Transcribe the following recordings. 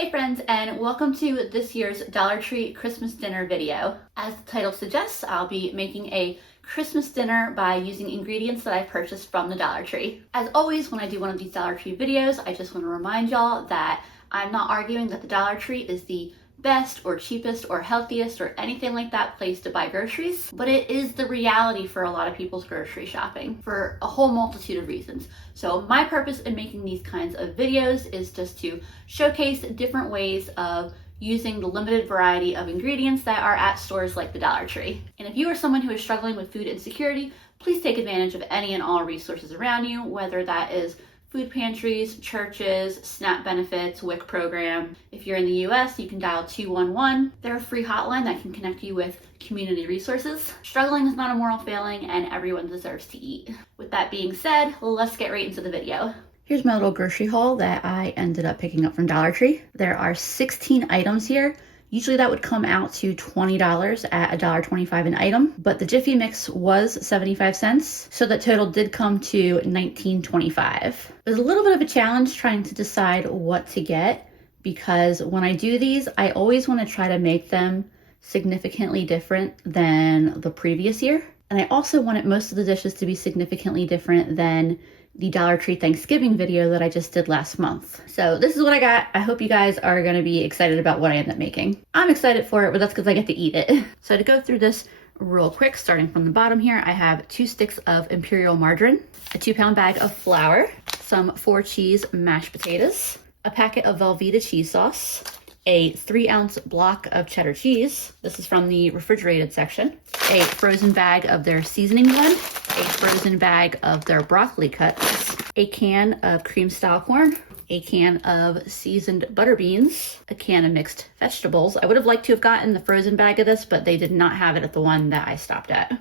Hey friends, and welcome to this year's Dollar Tree Christmas dinner video. As the title suggests, I'll be making a Christmas dinner by using ingredients that I purchased from the Dollar Tree. As always, when I do one of these Dollar Tree videos, I just want to remind y'all that I'm not arguing that the Dollar Tree is the best or cheapest or healthiest or anything like that place to buy groceries, but it is the reality for a lot of people's grocery shopping for a whole multitude of reasons. So my purpose in making these kinds of videos is just to showcase different ways of using the limited variety of ingredients that are at stores like the Dollar Tree. And if you are someone who is struggling with food insecurity, please take advantage of any and all resources around you, whether that is food pantries, churches, SNAP benefits, WIC program. If you're in the US, you can dial 211. They're a free hotline that can connect you with community resources. Struggling is not a moral failing, and everyone deserves to eat. With that being said, let's get right into the video. Here's my little grocery haul that I ended up picking up from Dollar Tree. There are 16 items here. Usually that would come out to $20 at $1.25 an item, but the Jiffy Mix was 75 cents, so that total did come to $19.25. It was a little bit of a challenge trying to decide what to get, because when I do these, I always want to try to make them significantly different than the previous year. And I also wanted most of the dishes to be significantly different than the Dollar Tree Thanksgiving video that I just did last month. So this is what I got. I hope you guys are gonna be excited about what I end up making. I'm excited for it, but that's because I get to eat it. So to go through this real quick, starting from the bottom here, I have 2 sticks of Imperial margarine, a 2-pound bag of flour, some 4 cheese mashed potatoes, a packet of Velveeta cheese sauce, a 3-ounce block of cheddar cheese. This is from the refrigerated section. A frozen bag of their seasoning blend, a frozen bag of their broccoli cuts, a can of cream style corn, a can of seasoned butter beans, a can of mixed vegetables. I would have liked to have gotten the frozen bag of this, but they did not have it at the one that I stopped at.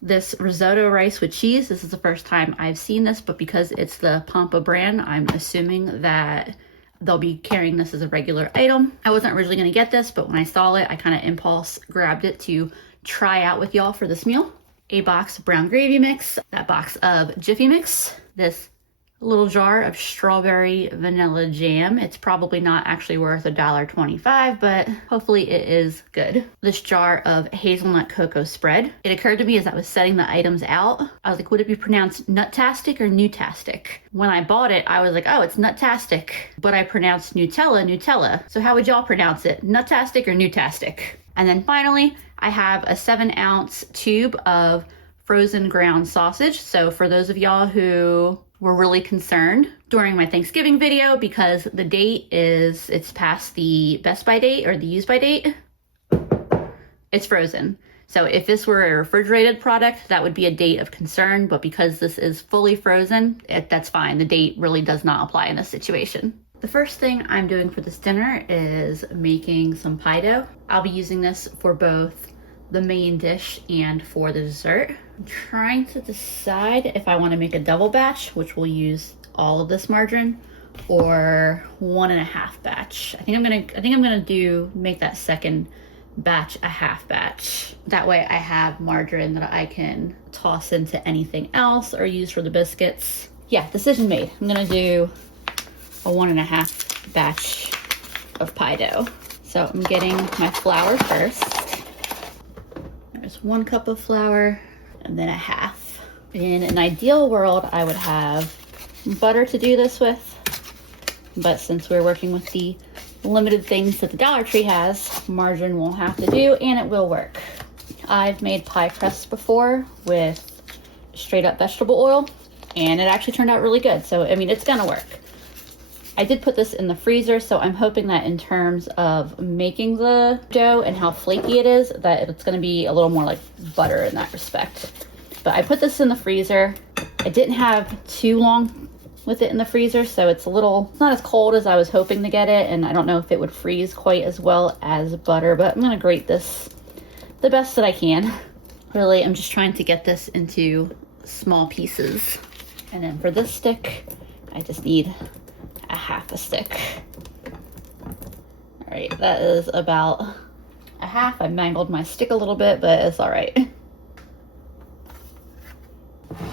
This risotto rice with cheese, this is the first time I've seen this, but because it's the Pampa brand, I'm assuming that they'll be carrying this as a regular item. I wasn't originally gonna get this, but when I saw it, I kind of impulse grabbed it to try out with y'all for this meal. A box of brown gravy mix, that box of Jiffy Mix, this little jar of strawberry vanilla jam. It's probably not actually worth $1.25, but hopefully it is good. This jar of hazelnut cocoa spread. It occurred to me as I was setting the items out, I was like, would it be pronounced Nuttastic or Newtastic? When I bought it, I was like, oh, it's Nuttastic, but I pronounced Nutella. So how would y'all pronounce it? Nuttastic or Newtastic? And then finally, I have a 7-ounce tube of frozen ground sausage. So for those of y'all who were really concerned during my Thanksgiving video, because the date is, it's past the best by date or the use by date, it's frozen. So if this were a refrigerated product, that would be a date of concern, but because this is fully frozen, that's fine. The date really does not apply in this situation. The first thing I'm doing for this dinner is making some pie dough. I'll be using this for both the main dish and for the dessert. I'm trying to decide if I want to make a double batch, which will use all of this margarine, or 1.5 batch. I think I'm gonna make that second batch a half batch. That way I have margarine that I can toss into anything else or use for the biscuits. Yeah, decision made. I'm gonna do a 1.5 batch of pie dough. So I'm getting my flour first. There's 1 cup of flour and then a half. In an ideal world, I would have butter to do this with, but since we're working with the limited things that the Dollar Tree has, margarine won't have to do, and it will work. I've made pie crusts before with straight up vegetable oil, and it actually turned out really good. So, I mean, it's gonna work. I did put this in the freezer, so I'm hoping that in terms of making the dough and how flaky it is, that it's gonna be a little more like butter in that respect. But I put this in the freezer. I didn't have too long with it in the freezer, so it's not as cold as I was hoping to get it, and I don't know if it would freeze quite as well as butter, but I'm gonna grate this the best that I can. Really, I'm just trying to get this into small pieces. And then for this stick, I just need a half a stick. All right, that is about a half. I mangled my stick a little bit, but it's all right.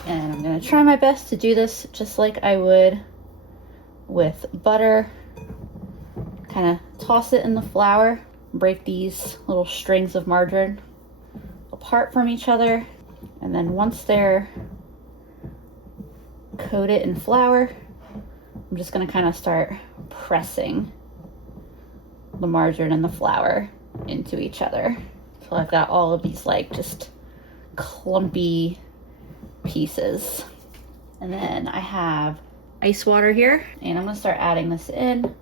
And I'm gonna try my best to do this just like I would with butter. Kind of toss it in the flour, break these little strings of margarine apart from each other, and then once they're coated in flour, I'm just gonna kind of start pressing the margarine and the flour into each other. So I've got all of these like just clumpy pieces. And then I have ice water here, and I'm gonna start adding this in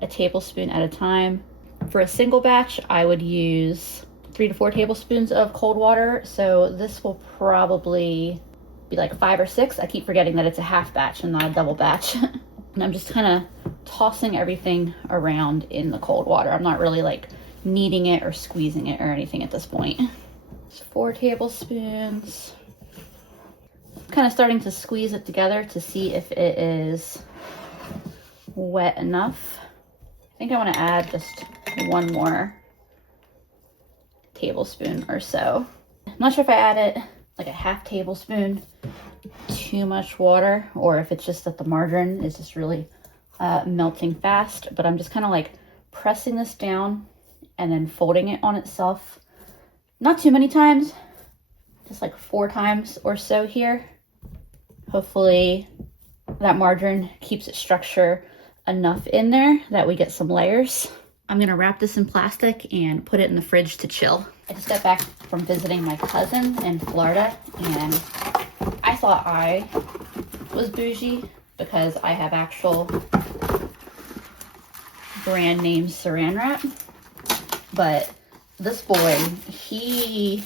a tablespoon at a time. For a single batch, I would use 3 to 4 tablespoons of cold water. So this will probably be like 5 or 6. I keep forgetting that it's a half batch and not a double batch. And I'm just kind of tossing everything around in the cold water. I'm not really like kneading it or squeezing it or anything at this point. It's 4 tablespoons. Kind of starting to squeeze it together to see if it is wet enough. I think I want to add just 1 more tablespoon or so. I'm not sure if I added like a half tablespoon too much water, or if it's just that the margarine is just really melting fast, but I'm just kind of like pressing this down and then folding it on itself. Not too many times, just like 4 times or so here. Hopefully that margarine keeps its structure enough in there that we get some layers. I'm gonna wrap this in plastic and put it in the fridge to chill. I just got back from visiting my cousin in Florida, and I thought I was bougie because I have actual brand name saran wrap. But this boy, he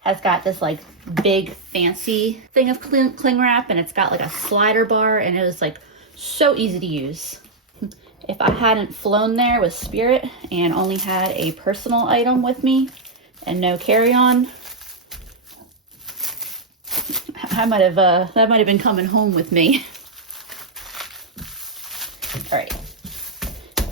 has got this like big fancy thing of cling wrap, and it's got like a slider bar, and it was like so easy to use. If I hadn't flown there with Spirit and only had a personal item with me and no carry-on, that might have been coming home with me. All right,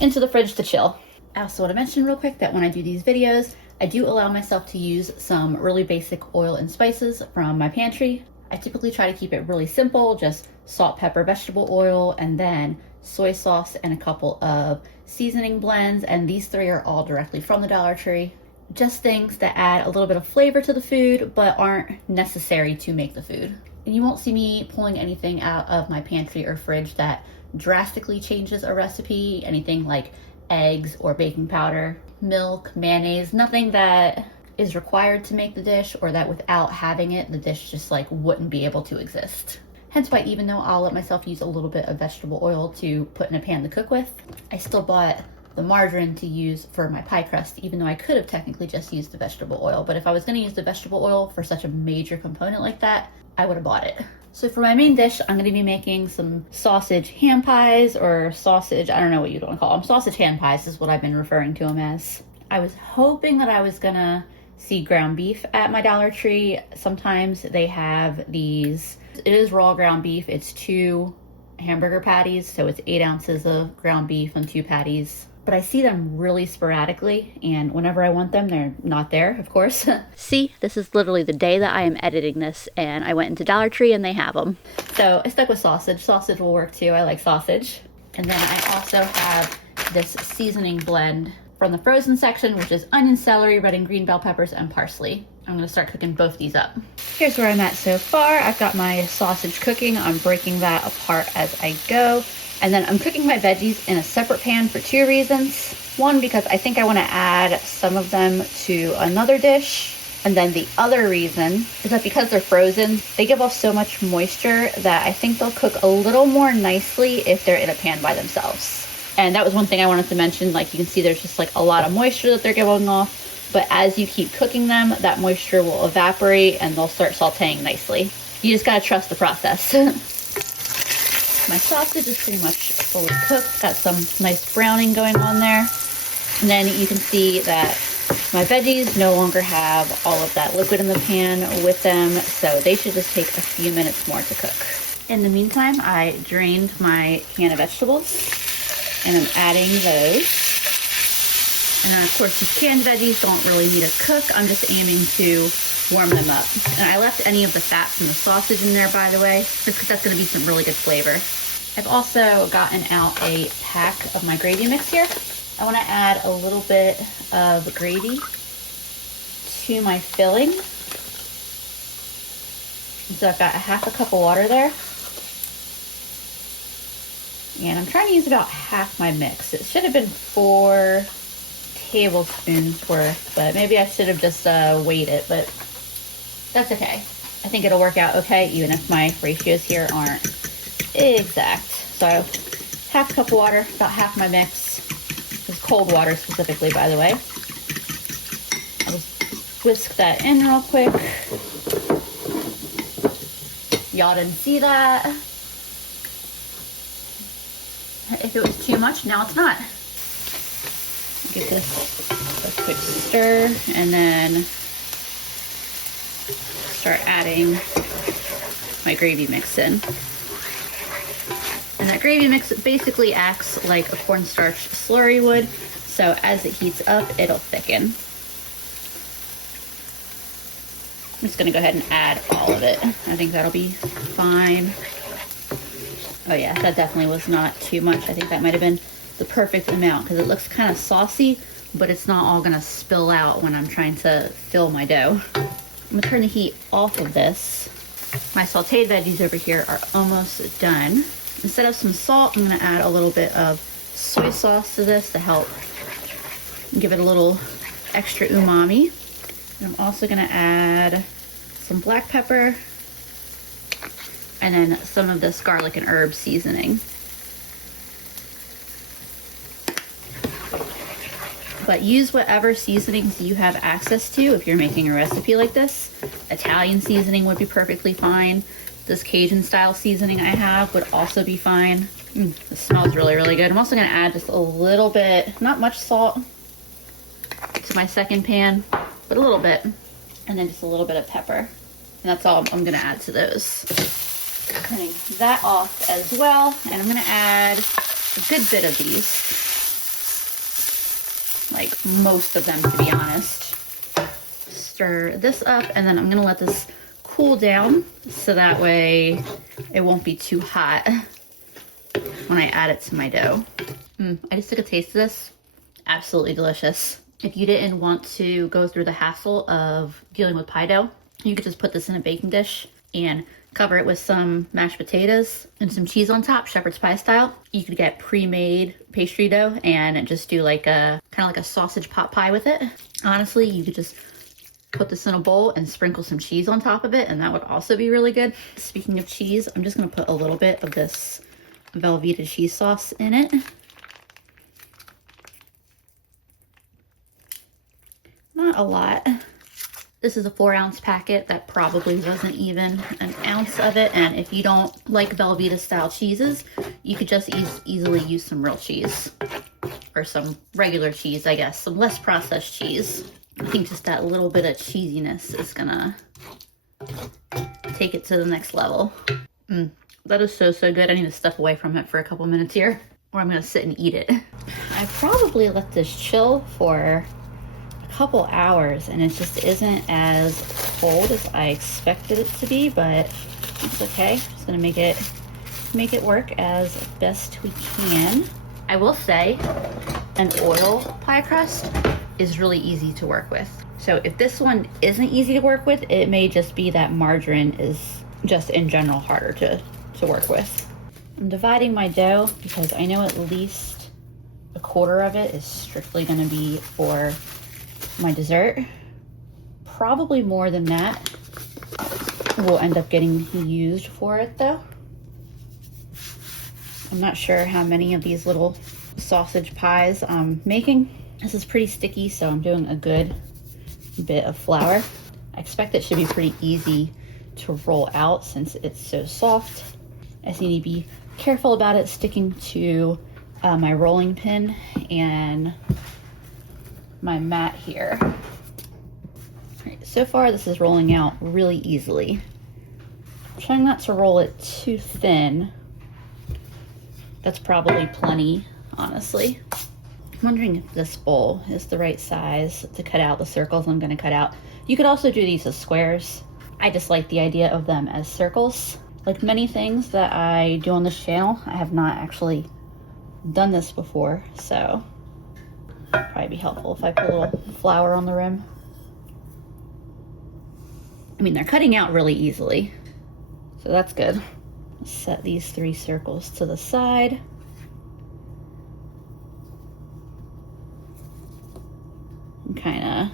into the fridge to chill. I also want to mention real quick that when I do these videos, I do allow myself to use some really basic oil and spices from my pantry. I typically try to keep it really simple, just salt, pepper, vegetable oil, and then soy sauce and a couple of seasoning blends, and these 3 are all directly from the Dollar Tree. Just things that add a little bit of flavor to the food but aren't necessary to make the food. And you won't see me pulling anything out of my pantry or fridge that drastically changes a recipe, anything like eggs or baking powder, milk, mayonnaise, nothing that is required to make the dish or that without having it, the dish just like wouldn't be able to exist. Hence why, even though I'll let myself use a little bit of vegetable oil to put in a pan to cook with, I still bought the margarine to use for my pie crust, even though I could have technically just used the vegetable oil. But if I was gonna use the vegetable oil for such a major component like that, I would have bought it. So for my main dish, I'm gonna be making some sausage ham pies, or sausage, I don't know what you'd want to call them. Sausage ham pies is what I've been referring to them as. I was hoping that I was gonna see ground beef at my Dollar Tree. Sometimes they have these. It is raw ground beef. It's 2 hamburger patties, so it's 8 ounces of ground beef and 2 patties. But I see them really sporadically, and whenever I want them, they're not there, of course. See, this is literally the day that I am editing this, and I went into Dollar Tree and they have them. So I stuck with sausage. Sausage will work too. I like sausage. And then I also have this seasoning blend from the frozen section, which is onion, celery, red and green bell peppers, and parsley. I'm gonna start cooking both these up. Here's where I'm at so far. I've got my sausage cooking. I'm breaking that apart as I go. And then I'm cooking my veggies in a separate pan for 2 reasons. One, because I think I wanna add some of them to another dish. And then the other reason is that because they're frozen, they give off so much moisture that I think they'll cook a little more nicely if they're in a pan by themselves. And that was one thing I wanted to mention. Like, you can see there's just like a lot of moisture that they're giving off, but as you keep cooking them, that moisture will evaporate and they'll start sauteing nicely. You just gotta trust the process. My sausage is pretty much fully cooked. Got some nice browning going on there. And then you can see that my veggies no longer have all of that liquid in the pan with them, so they should just take a few minutes more to cook. In the meantime, I drained my can of vegetables, and I'm adding those. And then of course, these canned veggies don't really need a cook. I'm just aiming to warm them up. And I left any of the fat from the sausage in there, by the way, just because that's gonna be some really good flavor. I've also gotten out a pack of my gravy mix here. I want to add a little bit of gravy to my filling. So I've got a half a cup of water there. And I'm trying to use about half my mix. It should have been 4 tablespoons worth, but maybe I should have just weighed it, but that's okay. I think it'll work out okay, even if my ratios here aren't exact. So half a cup of water, about half my mix. This is cold water specifically, by the way. I'll just whisk that in real quick. Y'all didn't see that. If it was too much, now it's not. Give this a quick stir and then start adding my gravy mix in. And that gravy mix basically acts like a cornstarch slurry would, so as it heats up, it'll thicken. I'm just gonna go ahead and add all of it. I think that'll be fine. Oh yeah, that definitely was not too much. I think that might have been the perfect amount because it looks kind of saucy, but it's not all gonna spill out when I'm trying to fill my dough. I'm gonna turn the heat off of this. My sauteed veggies over here are almost done. Instead of some salt, I'm gonna add a little bit of soy sauce to this to help give it a little extra umami. And I'm also gonna add some black pepper and then some of this garlic and herb seasoning. But use whatever seasonings you have access to if you're making a recipe like this. Italian seasoning would be perfectly fine. This Cajun style seasoning I have would also be fine. This smells really, really good. I'm also gonna add just a little bit, not much salt, to my second pan, but a little bit. And then just a little bit of pepper. And that's all I'm gonna add to those. Turning that off as well. And I'm gonna add a good bit of these. Like most of them, to be honest. Stir this up, and then I'm gonna let this cool down so that way it won't be too hot when I add it to my dough. I just took a taste of this. Absolutely delicious. If you didn't want to go through the hassle of dealing with pie dough, you could just put this in a baking dish and cover it with some mashed potatoes and some cheese on top, shepherd's pie style. You could get pre-made pastry dough and just do like a kind of like a sausage pot pie with it. Honestly, you could just put this in a bowl and sprinkle some cheese on top of it, and that would also be really good. Speaking of cheese, I'm just gonna put a little bit of this Velveeta cheese sauce in it. Not a lot. This is a 4-ounce packet. That probably wasn't even an ounce of it. And if you don't like Velveeta style cheeses, you could just easily use some real cheese or some regular cheese, I guess, some less processed cheese. I think just that little bit of cheesiness is gonna take it to the next level. That is so, so good. I need to step away from it for a couple minutes here, or I'm gonna sit and eat it. I probably let this chill for couple hours and it just isn't as cold as I expected it to be, but it's okay. Just gonna make it work as best we can. I will say an oil pie crust is really easy to work with. So if this one isn't easy to work with, it may just be that margarine is just in general harder to work with. I'm dividing my dough because I know at least a quarter of it is strictly gonna be for my dessert. Probably more than that will end up getting used for it though. I'm not sure how many of these little sausage pies I'm making. This is pretty sticky, so I'm doing a good bit of flour. I expect it should be pretty easy to roll out since it's so soft. I just need to be careful about it sticking to my rolling pin and my mat here. Right, so far this is rolling out really easily. I'm trying not to roll it too thin. That's probably plenty, honestly. I'm wondering if this bowl is the right size to cut out the circles I'm gonna cut out. You could also do these as squares. I just like the idea of them as circles. Like many things that I do on this channel, I have not actually done this before, so Probably be helpful if I put a little flour on the rim. I mean, they're cutting out really easily, so that's good. Set these 3 circles to the side. And kind of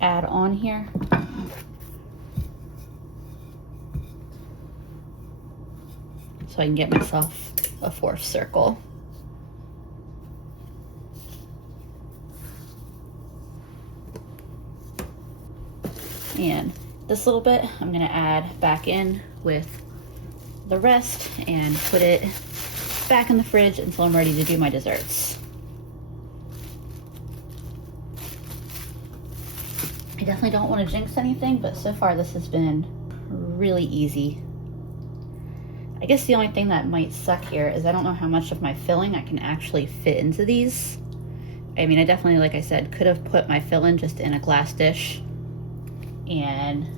add on here. So I can get myself a 4th circle. And this little bit I'm gonna add back in with the rest and put it back in the fridge until I'm ready to do my desserts. I definitely don't want to jinx anything, but so far this has been really easy. I guess the only thing that might suck here is I don't know how much of my filling I can actually fit into these. I mean, I definitely, like I said, could have put my filling just in a glass dish and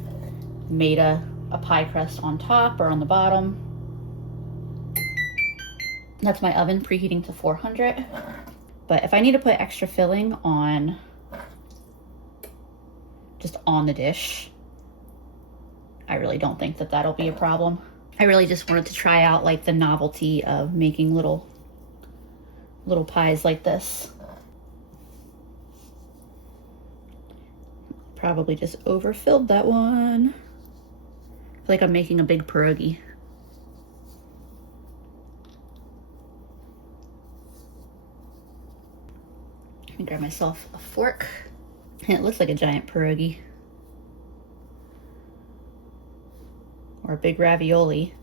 made a pie crust on top or on the bottom. That's my oven preheating to 400. But if I need to put extra filling on, just on the dish, I really don't think that that'll be a problem. I really just wanted to try out like the novelty of making little pies like this. Probably just overfilled that one. I feel like I'm making a big pierogi. Let me grab myself a fork. And it looks like a giant pierogi. Or a big ravioli.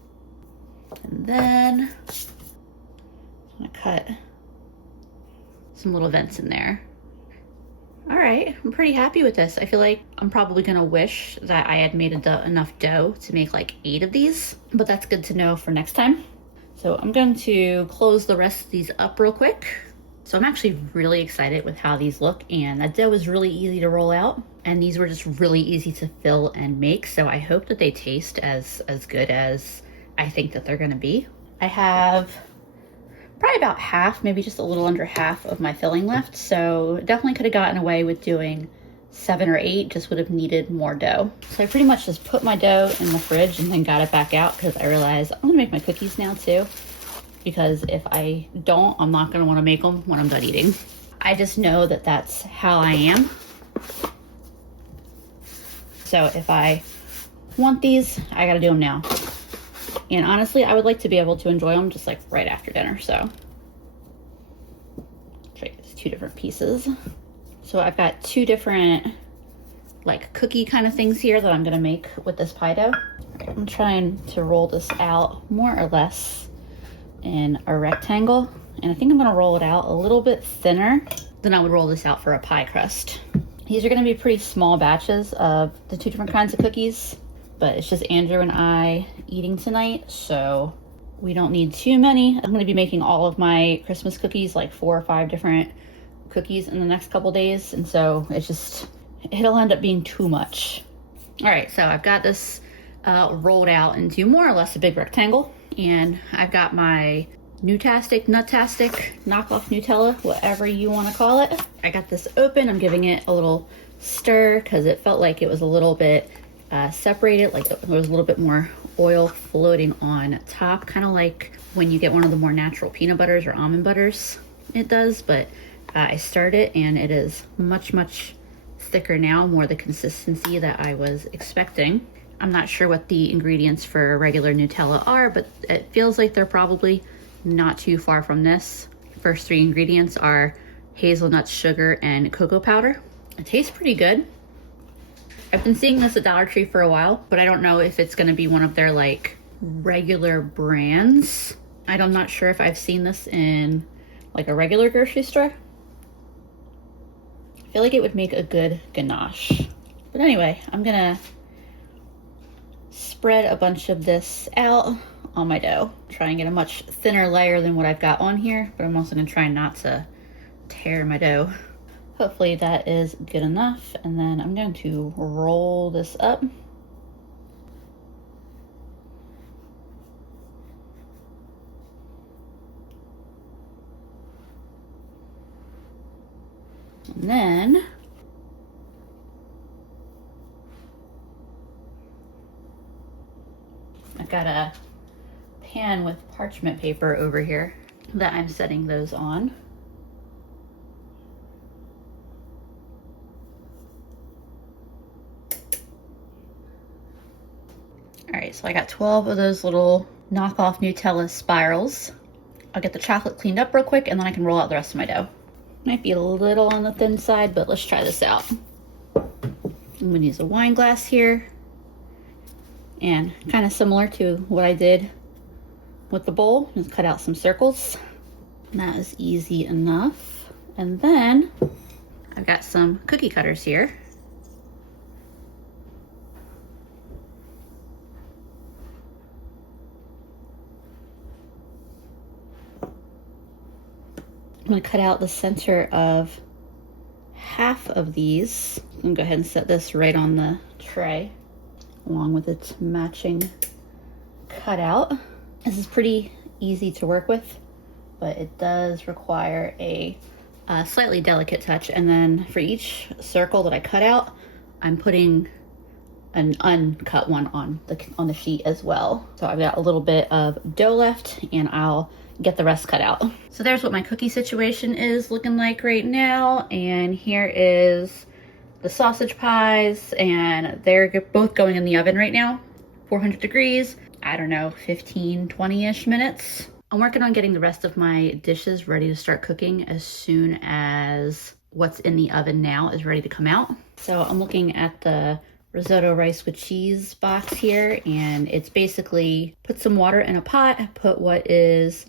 And then I'm gonna cut some little vents in there. All right, I'm pretty happy with this. I feel like I'm probably gonna wish that I had made enough dough to make like 8 of these, but that's good to know for next time. So I'm going to close the rest of these up real quick. So I'm actually really excited with how these look, and that dough is really easy to roll out, and these were just really easy to fill and make. So I hope that they taste as good as I think that they're gonna be. I have probably about half, maybe just a little under half of my filling left. So definitely could have gotten away with doing 7 or 8, just would have needed more dough. So I pretty much just put my dough in the fridge and then got it back out because I realized I'm gonna make my cookies now too. Because if I don't, I'm not gonna wanna make them when I'm done eating. I just know that that's how I am. So if I want these, I gotta do them now. And honestly, I would like to be able to enjoy them just like right after dinner, so. Try these 2 different pieces. So I've got 2 different like cookie kind of things here that I'm gonna make with this pie dough. I'm trying to roll this out more or less in a rectangle, and I think I'm gonna roll it out a little bit thinner than I would roll this out for a pie crust. These are gonna be pretty small batches of the 2 different kinds of cookies, but it's just Andrew and I eating tonight, so we don't need too many. I'm gonna be making all of my Christmas cookies, like 4 or 5 different cookies in the next couple days, and so it'll end up being too much. All right, so I've got this rolled out into more or less a big rectangle. And I've got my Nutastic, knockoff Nutella, whatever you want to call it. I got this open. I'm giving it a little stir because it felt like it was a little bit separated, like there was a little bit more oil floating on top, kind of like when you get one of the more natural peanut butters or almond butters. It does, but I stirred it and it is much, much thicker now, more the consistency that I was expecting. I'm not sure what the ingredients for regular Nutella are, but it feels like they're probably not too far from this. First 3 ingredients are hazelnut, sugar, and cocoa powder. It tastes pretty good. I've been seeing this at Dollar Tree for a while, but I don't know if it's gonna be one of their like regular brands. I'm not sure if I've seen this in like a regular grocery store. I feel like it would make a good ganache. But anyway, I'm gonna spread a bunch of this out on my dough. Try and get a much thinner layer than what I've got on here, but I'm also gonna try not to tear my dough. Hopefully that is good enough. And then I'm going to roll this up. And then I've got a pan with parchment paper over here that I'm setting those on. All right, so I got 12 of those little knockoff Nutella spirals. I'll get the chocolate cleaned up real quick and then I can roll out the rest of my dough. Might be a little on the thin side, but let's try this out. I'm gonna use a wine glass here. And kind of similar to what I did with the bowl, just cut out some circles. And that is easy enough. And then I've got some cookie cutters here. I'm gonna cut out the center of half of these. I'm gonna go ahead and set this right on the tray along with its matching cutout. This is pretty easy to work with, but it does require a slightly delicate touch. And then for each circle that I cut out, I'm putting an uncut one on the sheet as well. So I've got a little bit of dough left and I'll get the rest cut out. So there's what my cookie situation is looking like right now. And here is the sausage pies, and they're both going in the oven right now, 400 degrees, I don't know, 15, 20-ish minutes. I'm working on getting the rest of my dishes ready to start cooking as soon as what's in the oven now is ready to come out. So I'm looking at the risotto rice with cheese box here, and it's basically put some water in a pot, put what is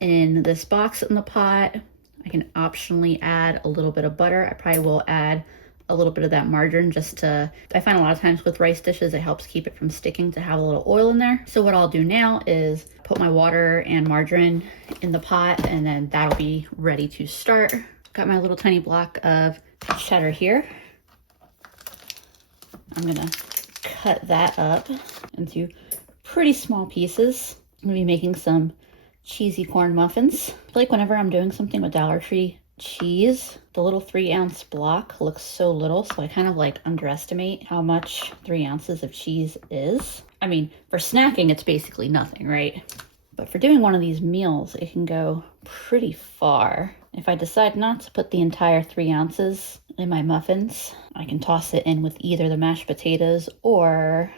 in this box in the pot. I can optionally add a little bit of butter. I probably will add a little bit of that margarine just to, I find a lot of times with rice dishes, it helps keep it from sticking to have a little oil in there. So what I'll do now is put my water and margarine in the pot, and then that'll be ready to start. Got my little tiny block of cheddar here. I'm gonna cut that up into pretty small pieces. I'm gonna be making some cheesy corn muffins. I feel like whenever I'm doing something with Dollar Tree cheese, the little 3-ounce block looks so little, so I kind of like underestimate how much 3 ounces of cheese is. I mean, for snacking, it's basically nothing, right? But for doing one of these meals, it can go pretty far. If I decide not to put the entire 3 ounces in my muffins, I can toss it in with either the mashed potatoes or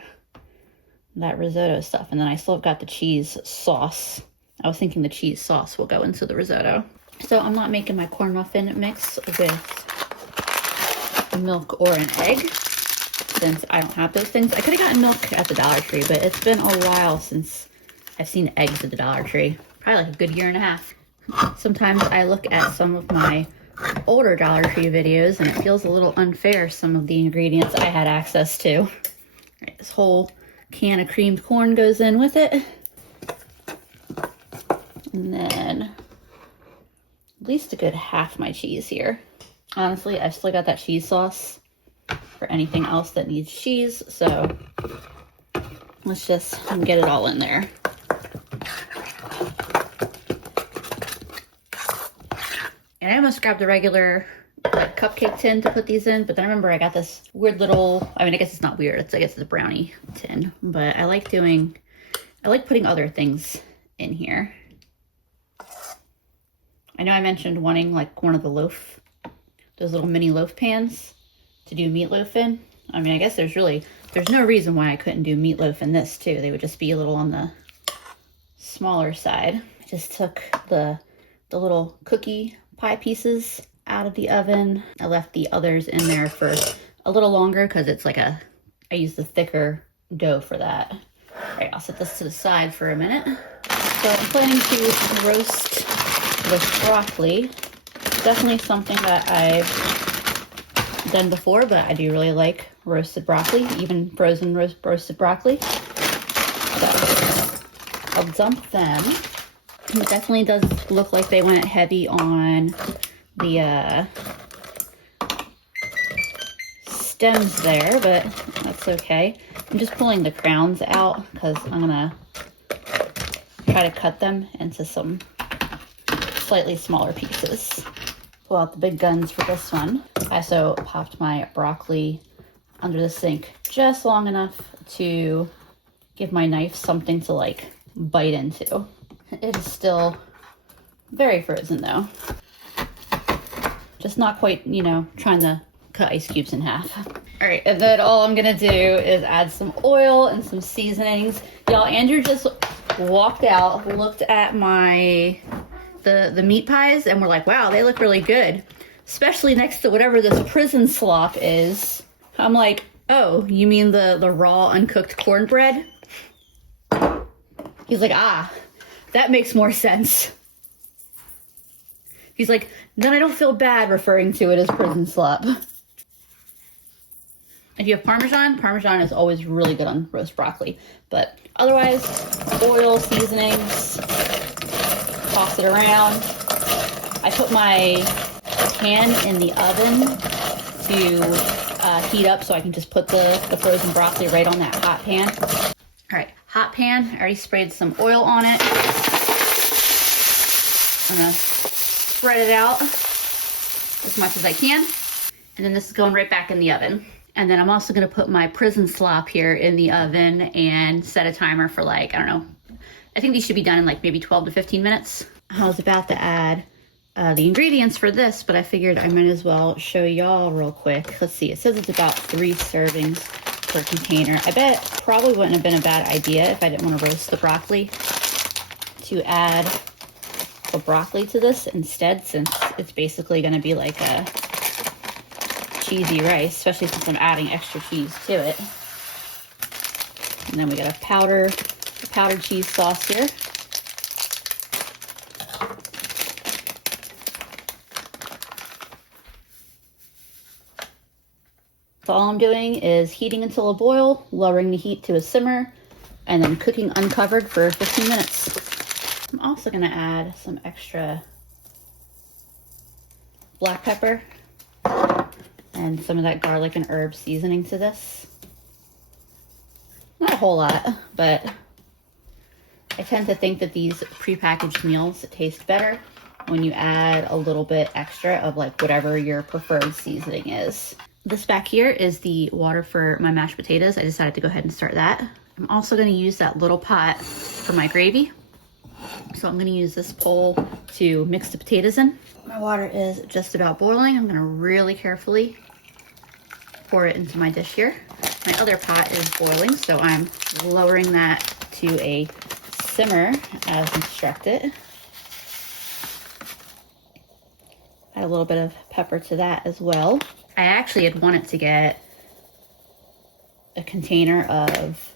that risotto stuff. And then I still have got the cheese sauce. I was thinking the cheese sauce will go into the risotto. So I'm not making my corn muffin mix with milk or an egg, since I don't have those things. I could have gotten milk at the Dollar Tree, but it's been a while since I've seen eggs at the Dollar Tree. Probably like a good year and a half. Sometimes I look at some of my older Dollar Tree videos and it feels a little unfair, some of the ingredients I had access to. All right, this whole can of creamed corn goes in with it. And then at least a good half my cheese here. Honestly, I've still got that cheese sauce for anything else that needs cheese, so let's just get it all in there. And I almost grabbed the regular cupcake tin to put these in, but then I remember I got this weird little, I mean, I guess it's not weird, I guess it's a brownie tin, but I like putting other things in here. I know I mentioned wanting like one of the those little mini loaf pans to do meatloaf in. I mean, I guess there's no reason why I couldn't do meatloaf in this too. They would just be a little on the smaller side. I just took the little cookie pie pieces out of the oven. I left the others in there for a little longer because it's like I use the thicker dough for that. All right, I'll set this to the side for a minute. So I'm planning to roast with broccoli. Definitely something that I've done before, but I do really like roasted broccoli, even frozen roasted broccoli. So I'll dump them. It definitely does look like they went heavy on the stems there, but that's okay. I'm just pulling the crowns out because I'm gonna try to cut them into some slightly smaller pieces. pull out the big guns for this one. I also popped my broccoli under the sink just long enough to give my knife something to like bite into. It is still very frozen though. Just not quite, you know, trying to cut ice cubes in half. All right, and then all I'm gonna do is add some oil and some seasonings. Y'all, Andrew just walked out, looked at the meat pies, and we're like, wow, they look really good. Especially next to whatever this prison slop is. I'm like, oh, you mean the raw uncooked cornbread? He's like, ah, that makes more sense. He's like, then I don't feel bad referring to it as prison slop. If you have Parmesan is always really good on roast broccoli. But otherwise, oil, seasonings, toss it around. I put my pan in the oven to heat up so I can just put the frozen broccoli right on that hot pan. All right, hot pan. I already sprayed some oil on it. I'm gonna spread it out as much as I can. And then this is going right back in the oven. And then I'm also gonna put my prison slop here in the oven and set a timer for like, I don't know, I think these should be done in like maybe 12 to 15 minutes. I was about to add the ingredients for this, but I figured I might as well show y'all real quick. Let's see, it says it's about 3 servings per container. I bet it probably wouldn't have been a bad idea if I didn't want to roast the broccoli to add the broccoli to this instead, since it's basically gonna be like a cheesy rice, especially since I'm adding extra cheese to it. And then we got a powdered cheese sauce here. So all I'm doing is heating until a boil, lowering the heat to a simmer, and then cooking uncovered for 15 minutes. I'm also gonna add some extra black pepper and some of that garlic and herb seasoning to this. Not a whole lot, but I tend to think that these prepackaged meals taste better when you add a little bit extra of like whatever your preferred seasoning is. This back here is the water for my mashed potatoes. I decided to go ahead and start that. I'm also gonna use that little pot for my gravy. So I'm gonna use this bowl to mix the potatoes in. My water is just about boiling. I'm gonna really carefully pour it into my dish here. My other pot is boiling, so I'm lowering that to a simmer as instructed. Add a little bit of pepper to that as well. I actually had wanted to get a container of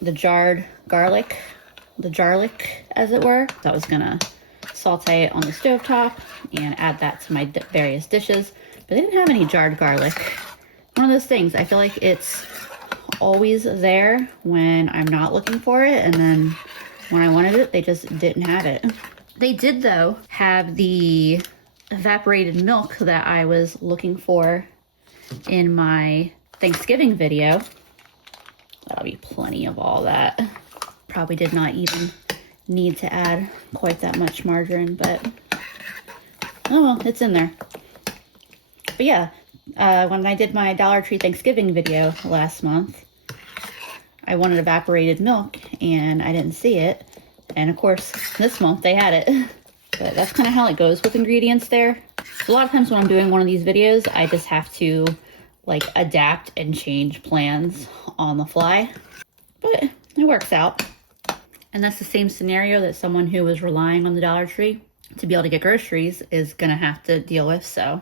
the jarred garlic, as it were. So I was gonna saute it on the stovetop and add that to my various dishes, but they didn't have any jarred garlic. One of those things, I feel like it's always there when I'm not looking for it, and then when I wanted it, they just didn't have it. They did, though, have the evaporated milk that I was looking for in my Thanksgiving video. That'll be plenty of all that. Probably did not even need to add quite that much margarine, but oh well, it's in there. But yeah, when I did my Dollar Tree Thanksgiving video last month, I wanted evaporated milk and I didn't see it. And of course, this month they had it. But that's kind of how it goes with ingredients there. A lot of times when I'm doing one of these videos, I just have to like adapt and change plans on the fly. But it works out. And that's the same scenario that someone who is relying on the Dollar Tree to be able to get groceries is gonna have to deal with. So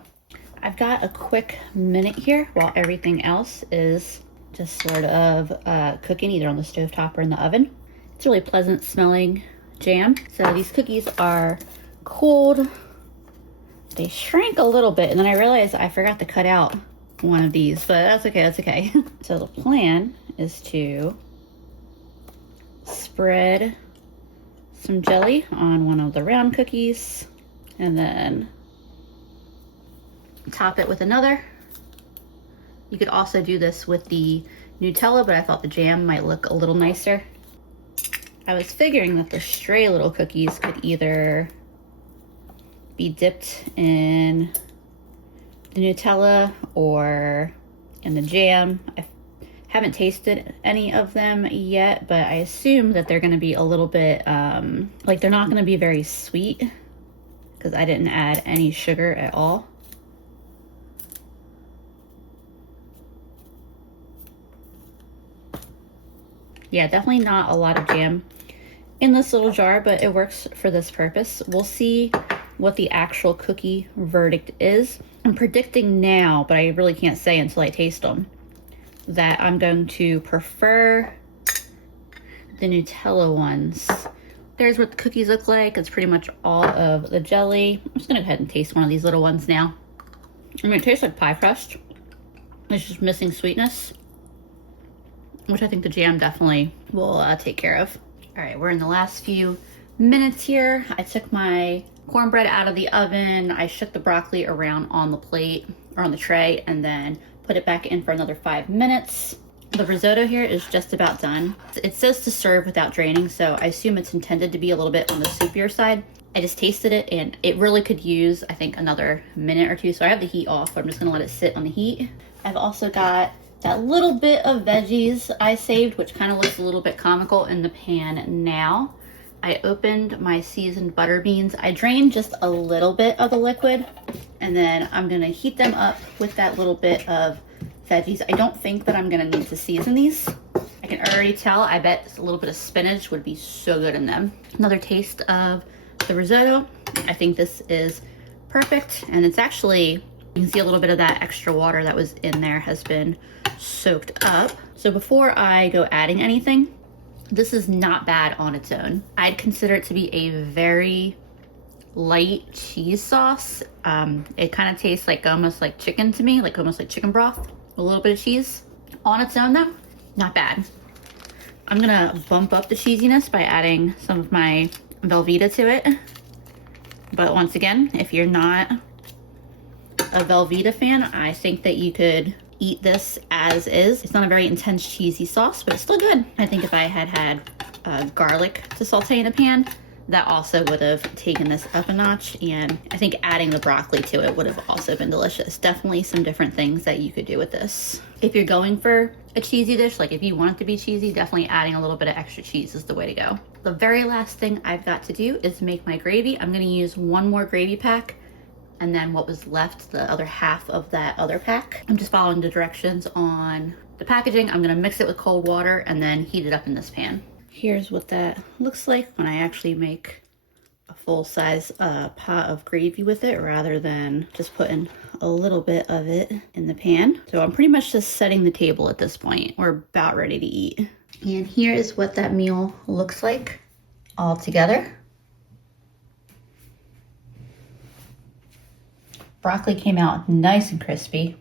I've got a quick minute here while everything else is just sort of cooking either on the stovetop or in the oven. It's really pleasant smelling jam. So these cookies are cooled. They shrank a little bit, and then I realized I forgot to cut out one of these, but that's okay, that's okay. So the plan is to spread some jelly on one of the round cookies and then top it with another. You could also do this with the Nutella, but I thought the jam might look a little nicer. I was figuring that the stray little cookies could either be dipped in the Nutella or in the jam. I haven't tasted any of them yet, but I assume that they're gonna be a little bit, like they're not gonna be very sweet because I didn't add any sugar at all. Yeah, definitely not a lot of jam in this little jar, but it works for this purpose. We'll see what the actual cookie verdict is. I'm predicting now, but I really can't say until I taste them, that I'm going to prefer the Nutella ones. There's what the cookies look like. It's pretty much all of the jelly. I'm just gonna go ahead and taste one of these little ones now. I mean, it tastes like pie crust. It's just missing sweetness, which I think the jam definitely will take care of. All right, we're in the last few minutes here. I took my cornbread out of the oven. I shook the broccoli around on the plate or on the tray and then put it back in for another 5 minutes. The risotto here is just about done. It says to serve without draining, so I assume it's intended to be a little bit on the soupier side. I just tasted it and it really could use, I think, another minute or two. So I have the heat off, but I'm just gonna let it sit on the heat. I've also got that little bit of veggies I saved, which kind of looks a little bit comical in the pan now. I opened my seasoned butter beans. I drained just a little bit of the liquid, and then I'm gonna heat them up with that little bit of veggies. I don't think that I'm gonna need to season these. I can already tell, I bet a little bit of spinach would be so good in them. Another taste of the risotto. I think this is perfect, and it's actually, you can see a little bit of that extra water that was in there has been soaked up. So before I go adding anything, this is not bad on its own. I'd consider it to be a very light cheese sauce. It kind of tastes like almost like chicken to me, like almost like chicken broth, a little bit of cheese. On its own though, not bad. I'm gonna bump up the cheesiness by adding some of my Velveeta to it. But once again, if you're not a Velveeta fan, I think that you could eat this as is. It's not a very intense cheesy sauce, but it's still good. I think if I had had garlic to saute in a pan, that also would have taken this up a notch, and I think adding the broccoli to it would have also been delicious. Definitely some different things that you could do with this. If you're going for a cheesy dish, like if you want it to be cheesy, definitely adding a little bit of extra cheese is the way to go. The very last thing I've got to do is make my gravy. I'm gonna use one more gravy pack, and then what was left, the other half of that other pack. I'm just following the directions on the packaging. I'm gonna mix it with cold water and then heat it up in this pan. Here's what that looks like when I actually make a full-size pot of gravy with it, rather than just putting a little bit of it in the pan. So I'm pretty much just setting the table at this point. We're about ready to eat. And here is what that meal looks like all together. Broccoli came out nice and crispy.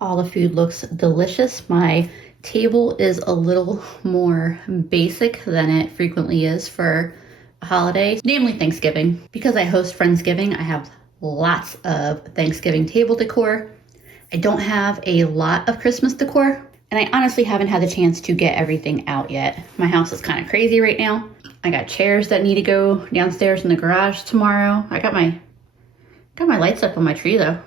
All the food looks delicious. My table is a little more basic than it frequently is for a holiday, namely Thanksgiving. Because I host Friendsgiving, I have lots of Thanksgiving table decor. I don't have a lot of Christmas decor, and I honestly haven't had the chance to get everything out yet. My house is kind of crazy right now. I got chairs that need to go downstairs in the garage tomorrow. I got my lights up on my tree though.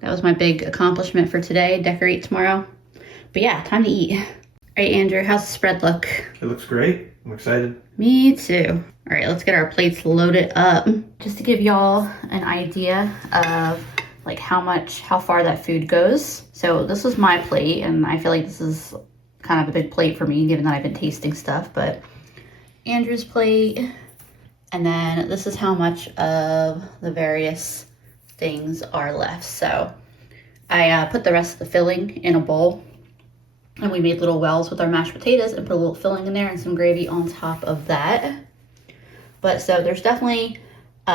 That was my big accomplishment for today, decorate tomorrow. But yeah, time to eat. All right, Andrew, how's the spread look? It looks great. I'm excited. Me too. All right, let's get our plates loaded up. Just to give y'all an idea of like how far that food goes. So this was my plate, and I feel like this is kind of a big plate for me, given that I've been tasting stuff, but Andrew's plate, and then this is how much of the various things are left. So I put the rest of the filling in a bowl, and we made little wells with our mashed potatoes and put a little filling in there and some gravy on top of that. But so there's definitely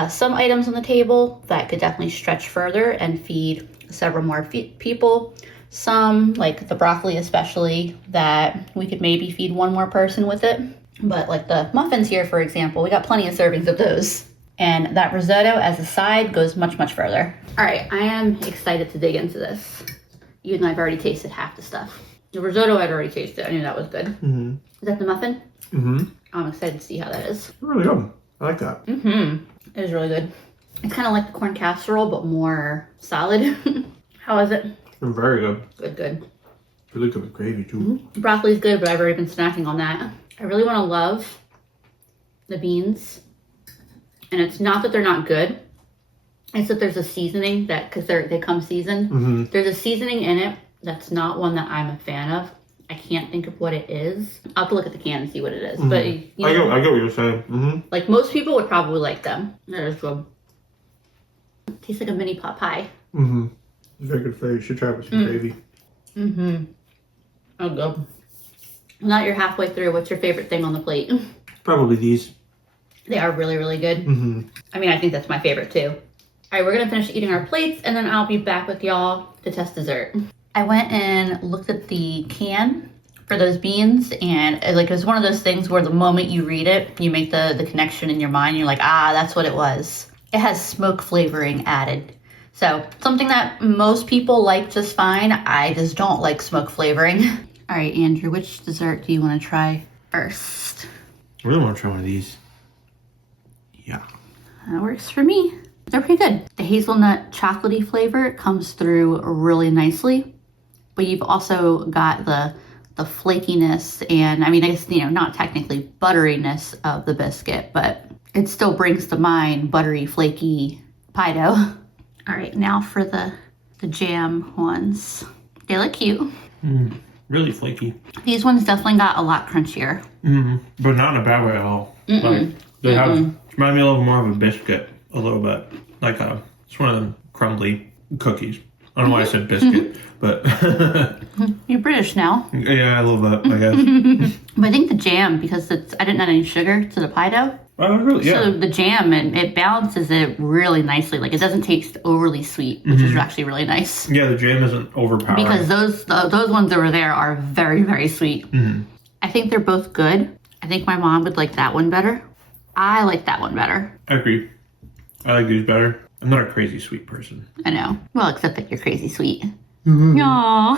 some items on the table that could definitely stretch further and feed several more people. Some, like the broccoli especially, that we could maybe feed one more person with it. But like the muffins here, for example, we got plenty of servings of those. And that risotto as a side goes much, much further. All right, I am excited to dig into this, even though I've already tasted half the stuff. The risotto I'd already tasted. I knew that was good. Mm-hmm. Is that the muffin? Mm-hmm. I'm excited to see how that is. Really good. I like that. Mm-hmm. It is really good. It's kind of like the corn casserole, but more solid. How is it? Very good. Good, good. Really good with gravy too. Mm-hmm. Broccoli's good, but I've already been snacking on that. I really want to love the beans. And it's not that they're not good. It's that there's a seasoning that, because they come seasoned. Mm-hmm. There's a seasoning in it that's not one that I'm a fan of. I can't think of what it is. I'll have to look at the can and see what it is. Mm-hmm. But I get what you're saying. Mm-hmm. like most people would probably like them. That is good. Tastes like a mini pot pie. Mm-hmm. It's very good flavor. You should try it with some gravy. Mm-hmm. Oh, good. Now that you're halfway through, what's your favorite thing on the plate? Probably these. They are really, really good. Mm-hmm. I mean, I think that's my favorite too. All right, we're gonna finish eating our plates and then I'll be back with y'all to test dessert. I went and looked at the can for those beans, and like it was one of those things where the moment you read it, you make the connection in your mind. You're like, ah, that's what it was. It has smoke flavoring added. So something that most people like just fine. I just don't like smoke flavoring. All right, Andrew, which dessert do you want to try first? I really want to try one of these. Yeah. That works for me. They're pretty good. The hazelnut chocolatey flavor comes through really nicely, but you've also got the flakiness and, I mean, I guess, not technically butteriness of the biscuit, but it still brings to mind buttery, flaky pie dough. All right, now for the jam ones. They look cute. Really flaky. These ones definitely got a lot crunchier. Mm-hmm. But not in a bad way at all. Like, they have, remind me a little more of a biscuit, a little bit. Like it's one of them crumbly cookies. I don't know why I said biscuit, but You're British now. yeah, a little bit, I guess. But I think the jam, because I didn't add any sugar to the pie dough. Oh, really? Yeah. So the jam, it balances it really nicely. Like it doesn't taste overly sweet, which is actually really nice. Yeah, the jam isn't overpowering. Because those ones over there are very, very sweet. I think they're both good. I think my mom would like that one better. I like that one better. I agree. I like these better. I'm not a crazy sweet person. I know. Well, except that you're crazy sweet. Aww.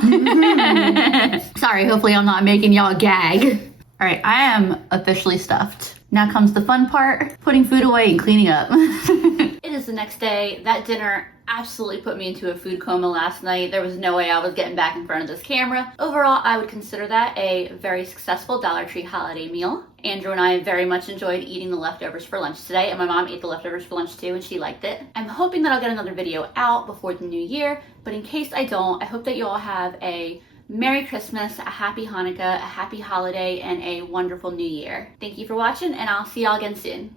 Sorry, hopefully I'm not making y'all gag. All right, I am officially stuffed. Now comes the fun part, putting food away and cleaning up. It is the next day. That dinner absolutely put me into a food coma last night. There was no way I was getting back in front of this camera. Overall, I would consider that a very successful Dollar Tree holiday meal. Andrew and I very much enjoyed eating the leftovers for lunch today, and my mom ate the leftovers for lunch too, and she liked it. I'm hoping that I'll get another video out before the new year, but in case I don't, I hope that you all have a Merry Christmas, a Happy Hanukkah, a Happy Holiday, and a wonderful New Year. Thank you for watching, and I'll see y'all again soon.